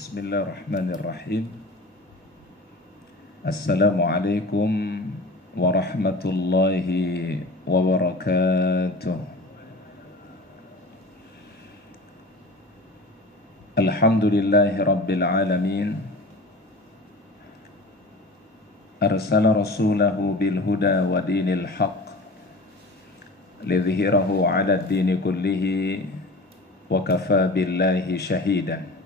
Bismillahirrahmanirrahim. Assalamualaikum warahmatullahi wabarakatuh. Alhamdulillahi rabbil alamin. Arsala rasulahu bil huda wa dinil haqq lidhhirahu 'ala ad-dini kullihi wa kafa billahi shahidan.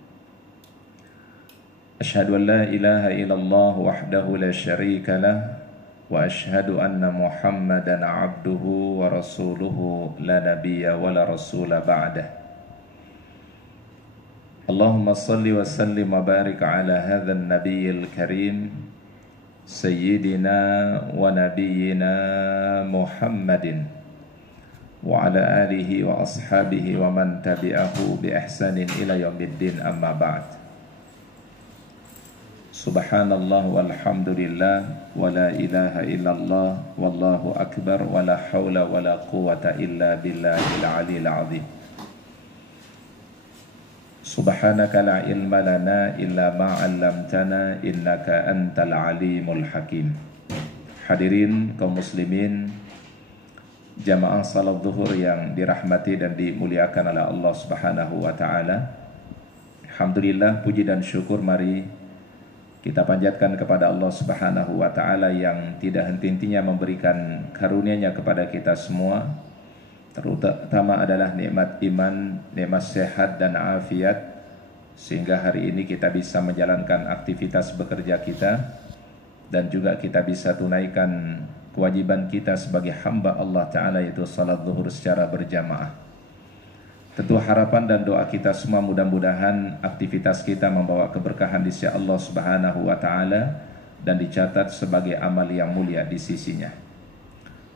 Asyhadu an la ilaha illallah wahdahu la syarika lah wa asyhadu anna Muhammadan 'abduhu wa rasuluhu la nabiyya wa la rasula ba'dah. Allahumma salli wa sallim wa barik ala hadzal nabiyyil karim sayyidina wa nabiyyina Muhammadin wa ala alihi wa ashabihi wa man tabi'ahu bi ihsanin ila yaumiddin, amma ba'd. Subhanallah walhamdulillah wa la ilaha illallah wallahu akbar wa la hawla wa la quwata illa billahil aliyil azim. Subhanaka la ilma lana illa ma 'allamtana innaka antal alimul hakim. Hadirin kaum muslimin, jamaah salat zuhur yang dirahmati dan dimuliakan oleh Allah Subhanahu wa taala. Alhamdulillah, puji dan syukur mari kita panjatkan kepada Allah Subhanahu wa taala yang tidak henti-hentinya memberikan karunia-Nya kepada kita semua. Terutama adalah nikmat iman, nikmat sehat dan afiat, sehingga hari ini kita bisa menjalankan aktivitas bekerja kita dan juga kita bisa tunaikan kewajiban kita sebagai hamba Allah taala, yaitu salat zuhur secara berjamaah. Tentu harapan dan doa kita semua mudah-mudahan aktivitas kita membawa keberkahan di sisi Allah Subhanahu wa taala dan dicatat sebagai amal yang mulia di sisinya.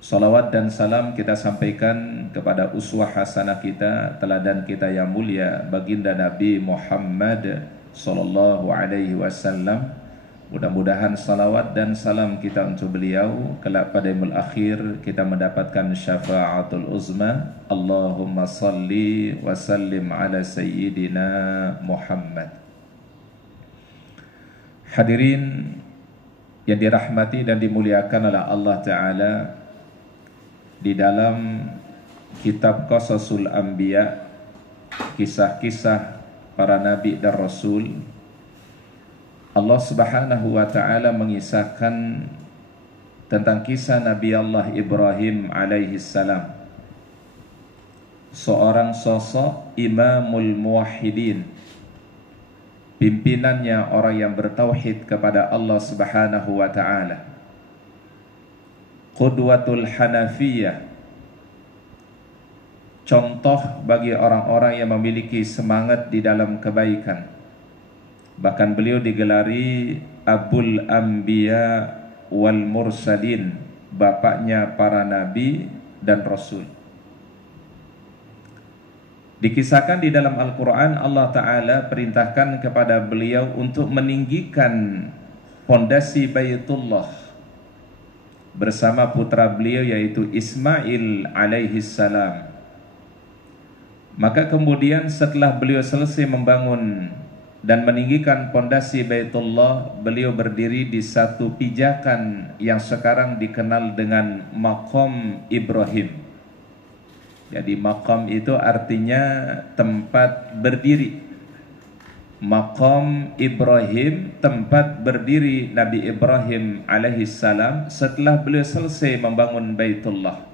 Salawat dan salam kita sampaikan kepada uswah hasanah kita, teladan kita yang mulia, baginda Nabi Muhammad sallallahu alaihi wasallam. Mudah-mudahan salawat dan salam kita untuk beliau kelak pada yaumul akhir kita mendapatkan syafaatul uzma. Allahumma salli wa sallim ala sayyidina Muhammad. Hadirin yang dirahmati dan dimuliakan oleh Allah Ta'ala, di dalam kitab Qasasul Anbiya, kisah-kisah para nabi dan rasul, Allah Subhanahu wa taala mengisahkan tentang kisah Nabi Allah Ibrahim alaihi salam, seorang sosok imamul muwahhidin, pimpinannya orang yang bertauhid kepada Allah Subhanahu wa taala, qudwatul hanafiyah, contoh bagi orang-orang yang memiliki semangat di dalam kebaikan. Bahkan beliau digelari Abul Anbiya wal Mursalin, bapaknya para nabi dan rasul. Dikisahkan di dalam Al-Quran, Allah Ta'ala perintahkan kepada beliau untuk meninggikan pondasi Baitullah bersama putra beliau yaitu Ismail alaihi salam. Maka kemudian setelah beliau selesai membangun dan meninggikan pondasi Baitullah, beliau berdiri di satu pijakan yang sekarang dikenal dengan Maqam Ibrahim. Jadi maqam itu artinya tempat berdiri. Maqam Ibrahim, tempat berdiri Nabi Ibrahim alaihissalam setelah beliau selesai membangun Baitullah.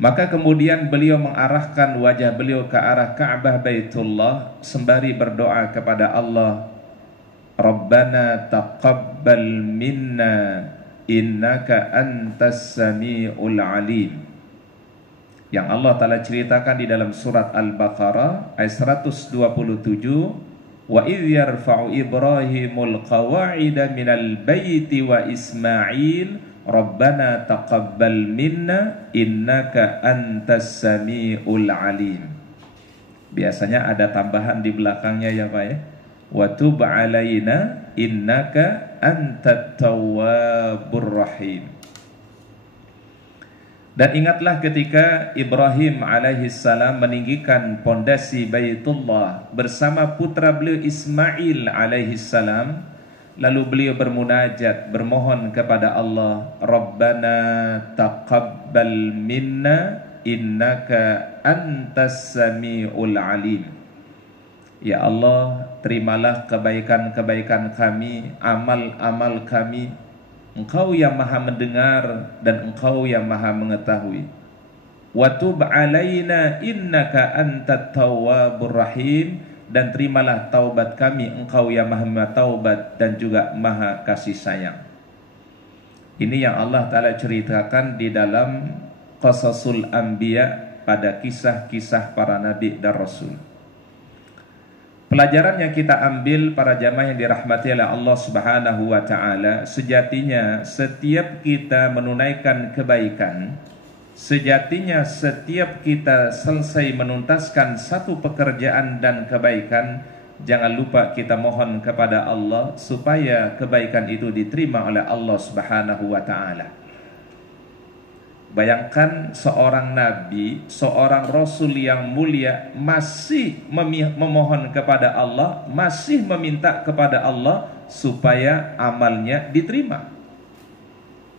Maka kemudian beliau mengarahkan wajah beliau ke arah Ka'bah Baitullah sembari berdoa kepada Allah, Rabbana taqabbal minna innaka antas sami'ul alim, yang Allah Ta'ala ceritakan di dalam surat Al-Baqarah ayat 127, wa idh yarfa'u Ibrahimul qawa'ida minal baiti wa Ismail Rabbana taqabbal minna innaka antas sami'ul alim. Biasanya ada tambahan di belakangnya ya Pak ya. Wa tub alaina innaka antat tawwabur rahim. Dan ingatlah ketika Ibrahim alaihissalam meninggikan pondasi Baitullah bersama putra beliau Ismail alaihissalam, lalu beliau bermunajat, bermohon kepada Allah, Rabbana taqabbal minna innaka antas sami'ul alim. Ya Allah, terimalah kebaikan-kebaikan kami, amal-amal kami. Engkau yang maha mendengar dan Engkau yang maha mengetahui. Wa tub alaina innaka antat tawwabur rahim, dan terimalah taubat kami, Engkau yang maha taubat dan juga maha kasih sayang. Ini yang Allah Ta'ala ceritakan di dalam Qasasul Anbiya, pada kisah-kisah para nabi dan rasul. Pelajaran yang kita ambil para jamaah yang dirahmati oleh Allah Subhanahu wa Ta'ala, sejatinya setiap kita menunaikan kebaikan, sejatinya setiap kita selesai menuntaskan satu pekerjaan dan kebaikan, jangan lupa kita mohon kepada Allah supaya kebaikan itu diterima oleh Allah Subhanahu wa Ta'ala. Bayangkan seorang nabi, seorang rasul yang mulia masih memohon kepada Allah, masih meminta kepada Allah supaya amalnya diterima.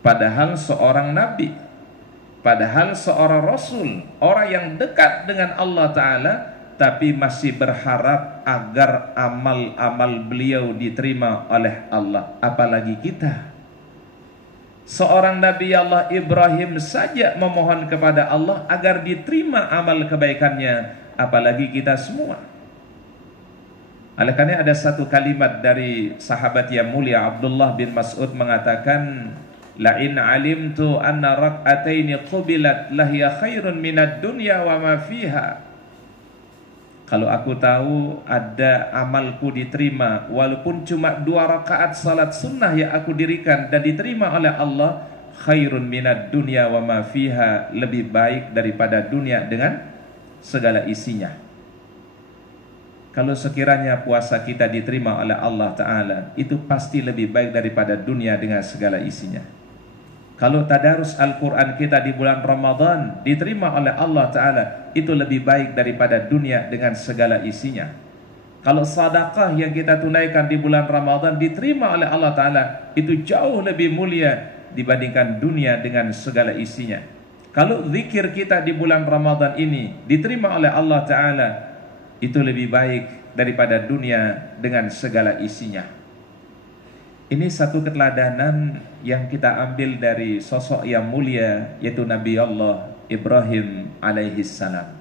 Padahal seorang nabi, padahal seorang rasul, orang yang dekat dengan Allah Ta'ala, tapi masih berharap agar amal-amal beliau diterima oleh Allah. Apalagi kita. Seorang Nabi Allah Ibrahim saja memohon kepada Allah agar diterima amal kebaikannya, apalagi kita semua. Oleh karena ada satu kalimat dari sahabat yang mulia Abdullah bin Mas'ud mengatakan, la in alimtu anna rak'ataini qubilat lahiya khairun minad dunya wa ma fiha. Kalau aku tahu ada amalku diterima, walaupun cuma 2 rakaat salat sunnah yang aku dirikan dan diterima oleh Allah, khairun minad dunya wa ma fiha, lebih baik daripada dunia dengan segala isinya. Kalau sekiranya puasa kita diterima oleh Allah Ta'ala, itu pasti lebih baik daripada dunia dengan segala isinya. Kalau tadarus Al-Quran kita di bulan Ramadan diterima oleh Allah Ta'ala, itu lebih baik daripada dunia dengan segala isinya. Kalau sedekah yang kita tunaikan di bulan Ramadan diterima oleh Allah Ta'ala, itu jauh lebih mulia dibandingkan dunia dengan segala isinya. Kalau zikir kita di bulan Ramadan ini diterima oleh Allah Ta'ala, itu lebih baik daripada dunia dengan segala isinya. Ini satu keteladanan yang kita ambil dari sosok yang mulia, yaitu Nabi Allah Ibrahim alaihissalam.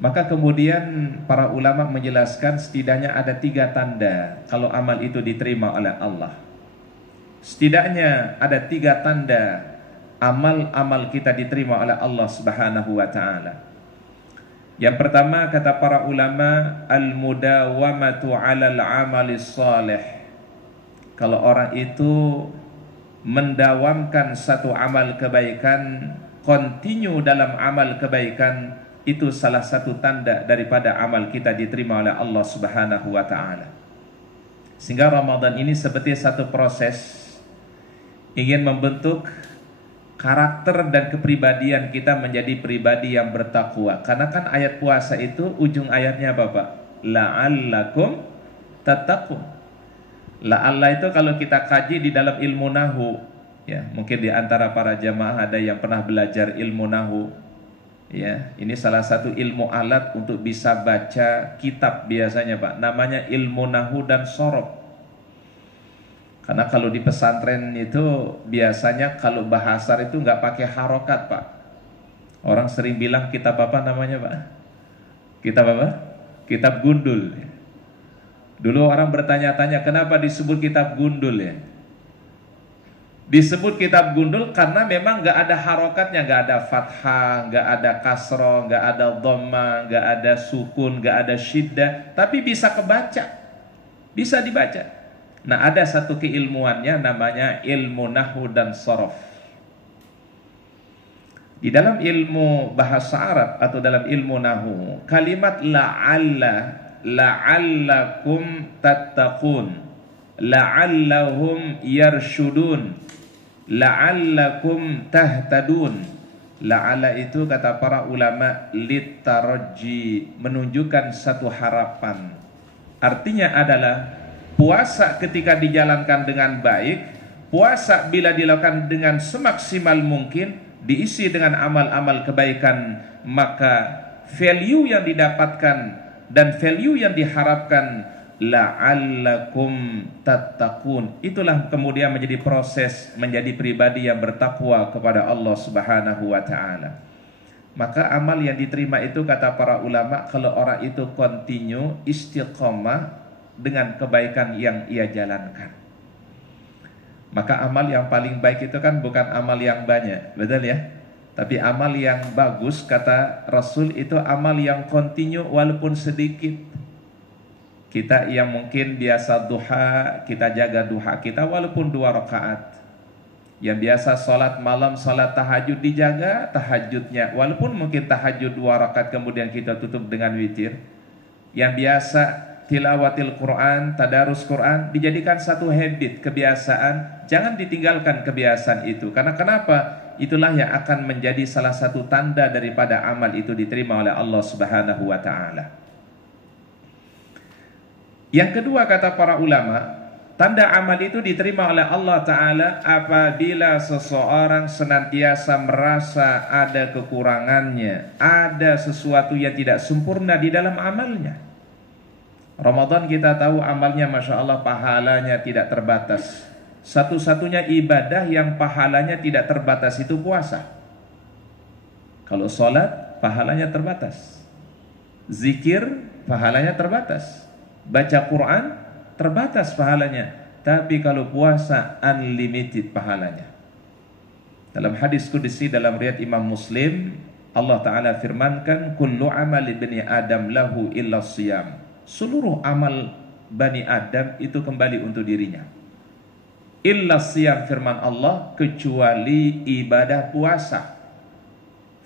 Maka kemudian para ulama menjelaskan setidaknya ada 3 tanda kalau amal itu diterima oleh Allah. Setidaknya ada 3 tanda amal-amal kita diterima oleh Allah Subhanahu wa Ta'ala. Yang pertama kata para ulama, al-mudawamatu 'alal 'amalis salih. Kalau orang itu mendawamkan satu amal kebaikan, continue dalam amal kebaikan, itu salah satu tanda daripada amal kita diterima oleh Allah Subhanahu wa Ta'ala. Sehingga Ramadan ini seperti satu proses ingin membentuk karakter dan kepribadian kita menjadi pribadi yang bertakwa. Karena kan ayat puasa itu ujung ayatnya apa Pak? La'allakum tattaqun. La'alla itu kalau kita kaji di dalam ilmu nahu, ya, mungkin di antara para jamaah ada yang pernah belajar ilmu nahu. Ya, ini salah satu ilmu alat untuk bisa baca kitab biasanya Pak. Namanya ilmu nahu dan sorof. Karena kalau di pesantren itu biasanya kalau bahasa itu nggak pakai harokat Pak. Orang sering bilang kitab apa namanya Pak? Kitab apa? Kitab gundul. Dulu orang bertanya-tanya kenapa disebut kitab gundul ya? Disebut kitab gundul karena memang nggak ada harokatnya, nggak ada fathah, nggak ada kasroh, nggak ada dhamma, nggak ada sukun, nggak ada syiddah, tapi bisa kebaca, bisa dibaca. Nah ada satu keilmuannya namanya ilmu nahu dan sorof. Di dalam ilmu bahasa Arab atau dalam ilmu nahu, kalimat la'allakum tattaqun, la'allahum yarshudun, la'allakum tahtadun. La'alla itu kata para ulama litarji, menunjukkan satu harapan. Artinya adalah puasa ketika dijalankan dengan baik, puasa bila dilakukan dengan semaksimal mungkin, diisi dengan amal-amal kebaikan, maka value yang didapatkan dan value yang diharapkan la'allakum tattaqun, itulah kemudian menjadi proses menjadi pribadi yang bertakwa kepada Allah Subhanahu wa taala. Maka amal yang diterima itu kata para ulama, kalau orang itu continue istiqomah dengan kebaikan yang ia jalankan. Maka amal yang paling baik itu kan bukan amal yang banyak, betul ya? Tapi amal yang bagus kata Rasul itu amal yang continue walaupun sedikit. Kita yang mungkin biasa duha, kita jaga duha kita walaupun 2 rakaat. Yang biasa sholat malam, sholat tahajud, dijaga tahajudnya walaupun mungkin tahajud 2 rakaat kemudian kita tutup dengan witir. Yang biasa tilawatil Quran, tadarus Quran, dijadikan satu habit, kebiasaan. Jangan ditinggalkan kebiasaan itu. Karena kenapa? Itulah yang akan menjadi salah satu tanda daripada amal itu diterima oleh Allah Subhanahu wa taala. Yang kedua kata para ulama, tanda amal itu diterima oleh Allah Ta'ala apabila seseorang senantiasa merasa ada kekurangannya, ada sesuatu yang tidak sempurna di dalam amalnya. Ramadan kita tahu amalnya Masya Allah pahalanya tidak terbatas. Satu-satunya ibadah yang pahalanya tidak terbatas itu puasa. Kalau sholat pahalanya terbatas, zikir pahalanya terbatas, baca Quran terbatas pahalanya. Tapi kalau puasa unlimited pahalanya. Dalam hadis qudsi dalam riwayat Imam Muslim, Allah Ta'ala firmankan, kullu amali bani Adam lahu illa siyam. Seluruh amal Bani Adam itu kembali untuk dirinya. Illa siyam, firman Allah, kecuali ibadah puasa.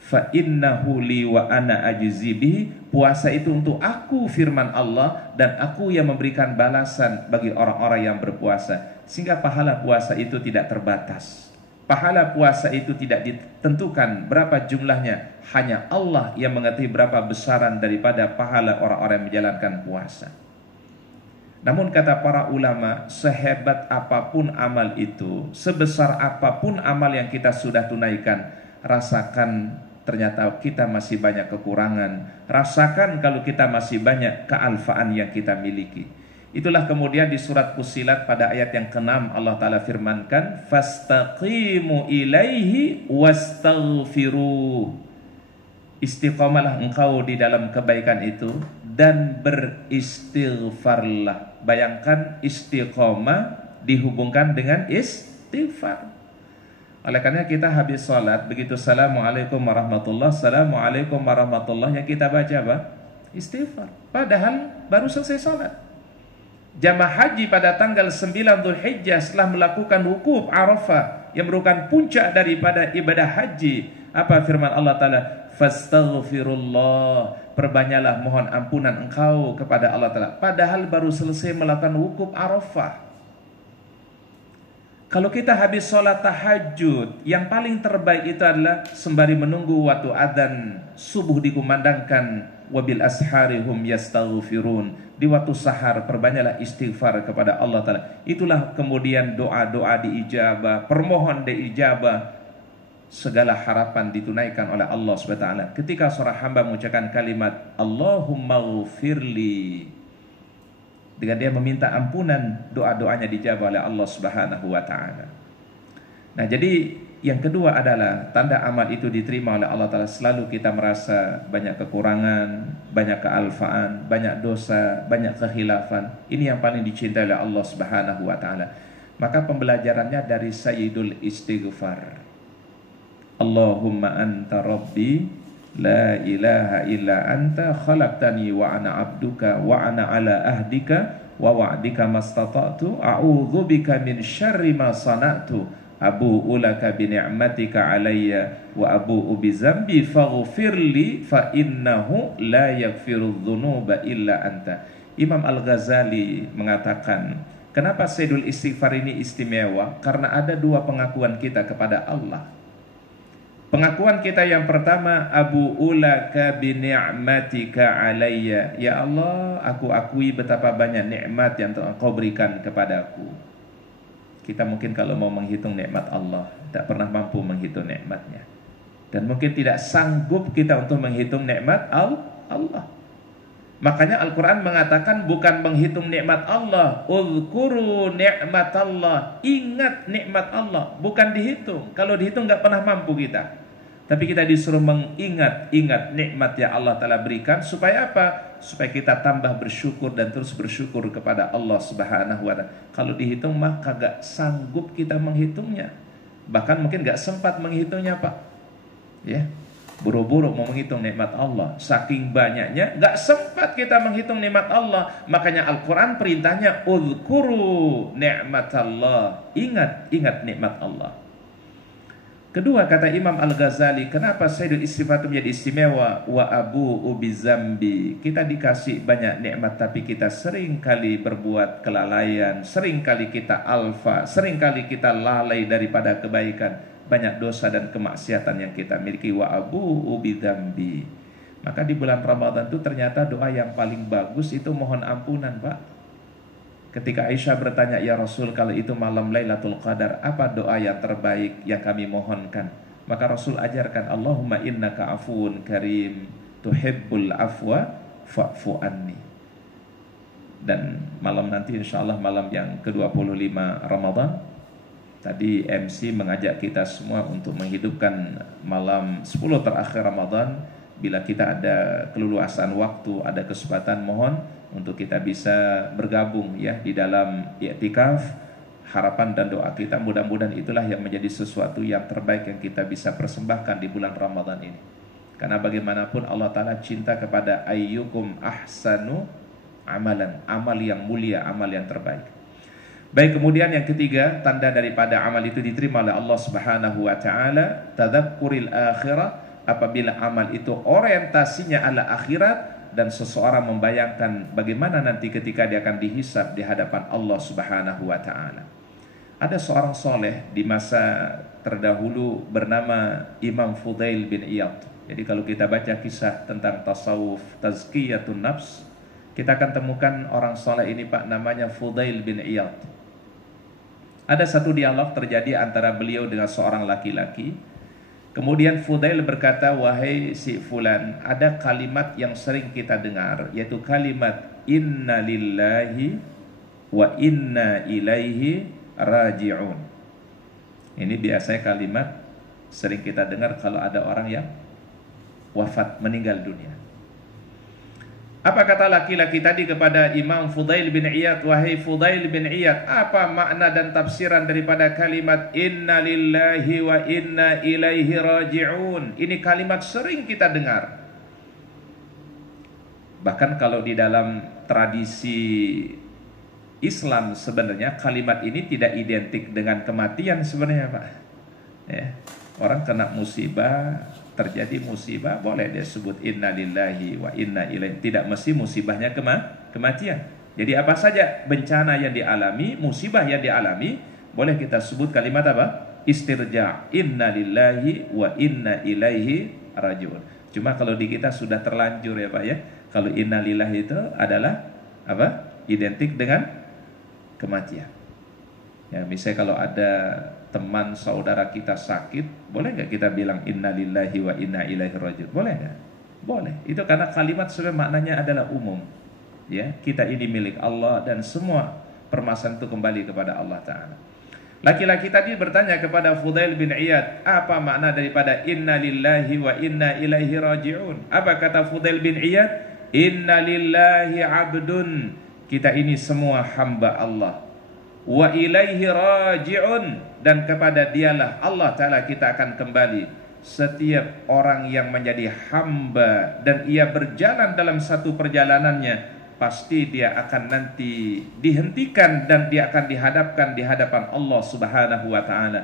Fa innahu li wa ana ajzi bihi, puasa itu untuk aku, firman Allah, dan aku yang memberikan balasan bagi orang-orang yang berpuasa. Sehingga pahala puasa itu tidak terbatas. Pahala puasa itu tidak ditentukan berapa jumlahnya, hanya Allah yang mengetahui berapa besaran daripada pahala orang-orang yang menjalankan puasa. Namun kata para ulama, sehebat apapun amal itu, sebesar apapun amal yang kita sudah tunaikan, rasakan ternyata kita masih banyak kekurangan. Rasakan kalau kita masih banyak kealfaan yang kita miliki. Itulah kemudian di surat Fussilat pada ayat yang ke-6 Allah Ta'ala firmankan, fastaqimu ilaihi wastaghfiruh. Istiqamalah engkau di dalam kebaikan itu dan beristighfarlah. Bayangkan istiqamah dihubungkan dengan istighfar. Oleh karena kita habis sholat, begitu assalamualaikum warahmatullah, assalamualaikum warahmatullah, yang kita baca apa? Istighfar. Padahal baru selesai sholat. Jamaah haji pada tanggal 9 Dzulhijjah setelah melakukan wukuf Arafah yang merupakan puncak daripada ibadah haji. Apa firman Allah Ta'ala? Fastaghfirullah, perbanyaklah mohon ampunan engkau kepada Allah Ta'ala. Padahal baru selesai melakukan wukuf Arafah. Kalau kita habis sholat tahajud, yang paling terbaik itu adalah sembari menunggu waktu adzan subuh dikumandangkan, wabil asharihum yastaghfirun. Di waktu sahar perbanyaklah istighfar kepada Allah Ta'ala. Itulah kemudian doa-doa diijabah, permohon diijabah, segala harapan ditunaikan oleh Allah SWT. Ketika seorang hamba mengucapkan kalimat Allahumma ghfirli, dengan dia meminta ampunan, doa-doanya dijawab oleh Allah Subhanahu wa taala. Nah, jadi yang kedua adalah tanda amal itu diterima oleh Allah Ta'ala. Selalu kita merasa banyak kekurangan, banyak kealfaan, banyak dosa, banyak kekhilafan. Ini yang paling dicintai oleh Allah Subhanahu wa taala. Maka pembelajarannya dari Sayyidul Istighfar. Allahumma anta rabbi la ilaha illa anta khalaqtani wa ana abduka wa ana ala ahdika wa wa'dika mastata'tu a'udzu bika min syarri ma sana'tu abu'u laka bi ni'matika alayya wa abu'u bi dzambi faghfirli fa innahu la yaghfiru dzunuba illa anta. Imam Al-Ghazali mengatakan Kenapa Sayyidul Istighfar ini istimewa? Karena ada dua pengakuan kita kepada Allah. Pengakuan kita yang pertama, Abu ulaka bi ni'matika alayya. Ya Allah, aku akui betapa banyak nikmat yang Engkau berikan kepadaku. Kita mungkin kalau mau menghitung nikmat Allah, tak pernah mampu menghitung nikmatnya. Dan mungkin tidak sanggup kita untuk menghitung nikmat Allah. Makanya Al-Quran mengatakan bukan menghitung nikmat Allah, uzkuru nikmat Allah, ingat nikmat Allah, bukan dihitung. Kalau dihitung nggak pernah mampu kita. Tapi kita disuruh mengingat nikmat yang Allah Ta'ala berikan. Supaya apa? Supaya kita tambah bersyukur dan terus bersyukur kepada Allah Subhanahu wa Ta'ala. Kalau dihitung maka gak sanggup kita menghitungnya. Bahkan mungkin gak sempat menghitungnya, Pak. Ya, buru-buru mau menghitung nikmat Allah. Saking banyaknya gak sempat kita menghitung nikmat Allah. Makanya Al-Quran perintahnya uzkuru ni'matallah, ingat nikmat Allah. Kedua, kata Imam Al-Ghazali, kenapa Sayyidul Istighfar itu menjadi istimewa? Wa abu ubizambi. Kita dikasih banyak nikmat, tapi kita sering kali berbuat kelalaian, sering kali kita alfa, sering kali kita lalai daripada kebaikan. Banyak dosa dan kemaksiatan yang kita miliki. Wa abu ubizambi. Maka di bulan Ramadan itu ternyata doa yang paling bagus itu mohon ampunan, Pak. Ketika Aisyah bertanya, ya Rasul, kalau itu malam Lailatul Qadar, apa doa yang terbaik yang kami mohonkan? Maka Rasul ajarkan, Allahumma innaka afuun karim, tuhibbul afwa fa'fu anni. Dan malam nanti insya Allah malam yang ke-25 Ramadan, tadi MC mengajak kita semua untuk menghidupkan malam 10 terakhir Ramadan. Bila kita ada keleluasan waktu, ada kesempatan, mohon untuk kita bisa bergabung ya di dalam i'tikaf. Harapan dan doa kita mudah-mudahan itulah yang menjadi sesuatu yang terbaik yang kita bisa persembahkan di bulan Ramadan ini. Karena bagaimanapun Allah Ta'ala cinta kepada ayyukum ahsanu amalan, amal yang mulia, amal yang terbaik. Baik, kemudian yang ketiga, tanda daripada amal itu diterima oleh Allah Subhanahu wa Ta'ala, tadzakuril akhirah. Apabila amal itu orientasinya adalah akhirat dan seseorang membayangkan bagaimana nanti ketika dia akan dihisab di hadapan Allah Subhanahu wa Ta'ala. Ada seorang soleh di masa terdahulu bernama Imam Fudail bin Iyad. Jadi kalau kita baca kisah tentang tasawuf tazkiyatun nafs, kita akan temukan orang soleh ini, Pak, namanya Fudail bin Iyad. Ada satu dialog terjadi antara beliau dengan seorang laki-laki. Kemudian Fudail berkata, wahai si fulan, ada kalimat yang sering kita dengar, yaitu kalimat inna lillahi wa inna ilaihi raji'un. Ini biasanya kalimat sering kita dengar kalau ada orang yang wafat, meninggal dunia. Apa kata laki-laki tadi kepada Imam Fudail bin Iyad? Wahai Fudail bin Iyad, apa makna dan tafsiran daripada kalimat inna lillahi wa inna ilaihi raji'un? Ini kalimat sering kita dengar. Bahkan kalau di dalam tradisi Islam sebenarnya kalimat ini tidak identik dengan kematian sebenarnya, Pak. Ya. Orang kena musibah, terjadi musibah, boleh dia sebut inna lillahi wa inna ilaihi. Tidak mesti musibahnya kematian. Jadi apa saja bencana yang dialami, musibah yang dialami, boleh kita sebut kalimat apa? Istirja, inna lillahi wa inna ilaihi rajiun. Cuma kalau di kita sudah terlanjur ya Pak ya. Kalau inna lillahi itu adalah apa? Identik dengan kematian. Ya, misalnya kalau ada teman saudara kita sakit, boleh nggak kita bilang inna lillahi wa inna ilaihi rajiun? Boleh nggak? Boleh. Itu karena kalimat sebenarnya maknanya adalah umum. Ya, kita ini milik Allah dan semua permasalahan itu kembali kepada Allah Ta'ala. Laki-laki tadi bertanya kepada Fudail bin Iyad, apa makna daripada inna lillahi wa inna ilaihi rajiun? Apa kata Fudail bin Iyad? Inna lillahi abdun, kita ini semua hamba Allah. Wa ilaihi raji'un, dan kepada dialah Allah Ta'ala kita akan kembali. Setiap orang yang menjadi hamba dan ia berjalan dalam satu perjalanannya, pasti dia akan nanti dihentikan dan dia akan dihadapkan di hadapan Allah Subhanahu wa Ta'ala.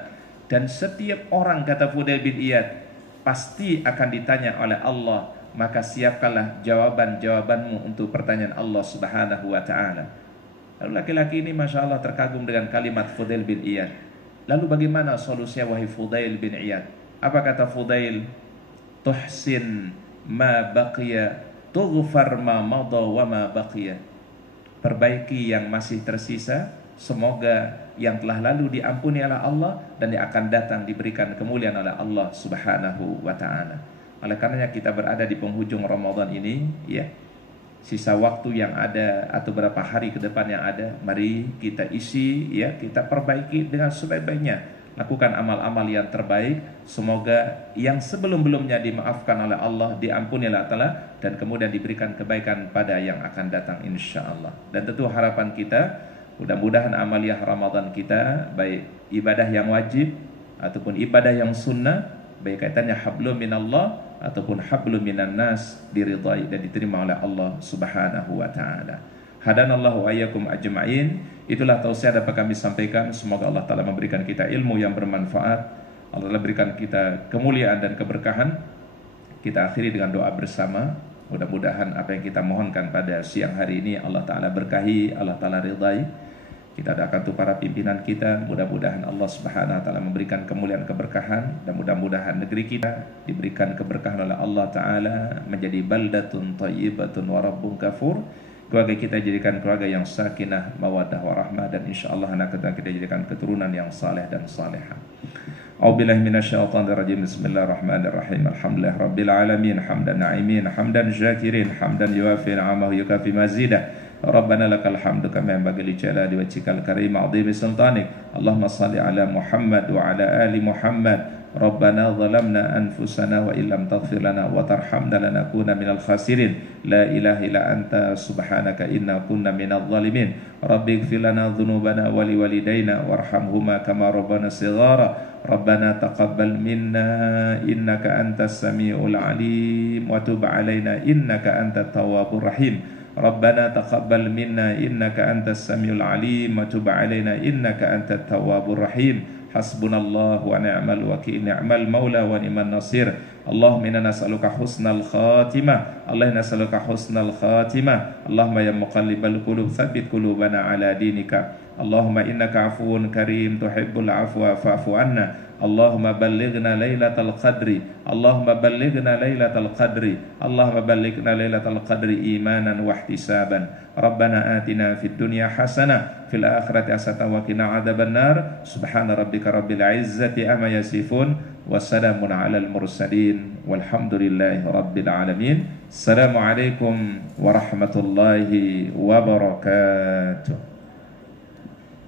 Dan setiap orang, kata Fudail bin Iyad, pasti akan ditanya oleh Allah. Maka siapkanlah jawaban-jawabanmu untuk pertanyaan Allah Subhanahu wa Ta'ala. Lalu laki-laki ini Masya Allah terkagum dengan kalimat Fudail bin Iyad. Lalu bagaimana solusinya wahai Fudail bin Iyad? Apa kata Fudail? Tuhsin ma baqiya, tughfar ma madha wa ma baqiya. Perbaiki yang masih tersisa, semoga yang telah lalu diampuni oleh Allah dan yang akan datang diberikan kemuliaan oleh Allah Subhanahu wa taala. Oleh karenanya kita berada di penghujung Ramadan ini, ya. Sisa waktu yang ada atau berapa hari ke depan yang ada, mari kita isi, ya, kita perbaiki dengan sebaik-baiknya. Lakukan amal-amal yang terbaik. Semoga yang sebelum-belumnya dimaafkan oleh Allah, diampuni oleh Allah, dan kemudian diberikan kebaikan pada yang akan datang insya Allah. Dan tentu harapan kita, mudah-mudahan amaliyah Ramadan kita, baik ibadah yang wajib ataupun ibadah yang sunnah, baik kaitannya hablum minallah ataupun hablum minan nas, diridhai dan diterima oleh Allah Subhanahu wa taala. Hadanallahu ayyakum ajma'in. Itulah tausiah dapat kami sampaikan. Semoga Allah taala memberikan kita ilmu yang bermanfaat. Allah taala berikan kita kemuliaan dan keberkahan. Kita akhiri dengan doa bersama. Mudah-mudahan apa yang kita mohonkan pada siang hari ini Allah taala berkahi, Allah taala ridhai. Kita doakan untuk para pimpinan kita, mudah-mudahan Allah Subhanahu wa taala memberikan kemuliaan keberkahan, dan mudah-mudahan negeri kita diberikan keberkahan oleh Allah taala menjadi baldatun thayyibatun wa rabbun kafur. Keluarga kita jadikan keluarga yang sakinah, mawaddah warahmah, dan insyaallah anak kita jadikan keturunan yang saleh dan salihah. A'udzubillahi minasyaitonir rajim. Bismillahirrahmanirrahim. Alhamdulillah rabbil alamin, hamdan na'imin, hamdan syakirin, hamdan yuwafi ni'amahu yukafi mazidah. Rabbana lakal hamdu kama yanbaghi li jalali wajhikal karim 'azimi sultanik. Allahumma shalli ala Muhammad wa ala ali Muhammad. Rabbana zalamna anfusana wa illam taghfir lana wa tarhamna lanakuna minal khasirin. La ilaha illa anta subhanaka inna kunna minadh zalimin. Rabbi ighfir lana dhunubana wa liwalidayna warhamhuma kama rabbana shighara. Rabbana taqabbal minna innaka antas samiul alim wa tub alaina innaka antat tawwabur rahim. Rabbana taqabbal minna innaka antas samiul alim wa tub alaina innaka antat tawwabur rahim. Hasbunallah wa ni'mal wakil, ni'mal maula wa ni'man nasir. Allahumma inna nas'aluka husnal khatimah. Allahumma nas'aluka husnal khatimah. Allahumma ya muqallibal qulub tsabbit qulubana ala dinika. Allahumma innaka afuwun karim tuhibbul afwa fa'fu anna. Allahumma ballighna lailatal qadri. Allahumma ballighna lailatal qadri. Allahumma ballighna lailatal qadri imanan wa ihtisaban. Rabbana atina fid dunya hasanah fil akhirati hasanah wa qina adzabannar. Subhana rabbika rabbil izzati amma yasifun. Wassalamun alal mursalin walhamdulillahi rabbil alamin. Assalamualaikum warahmatullahi wabarakatuh.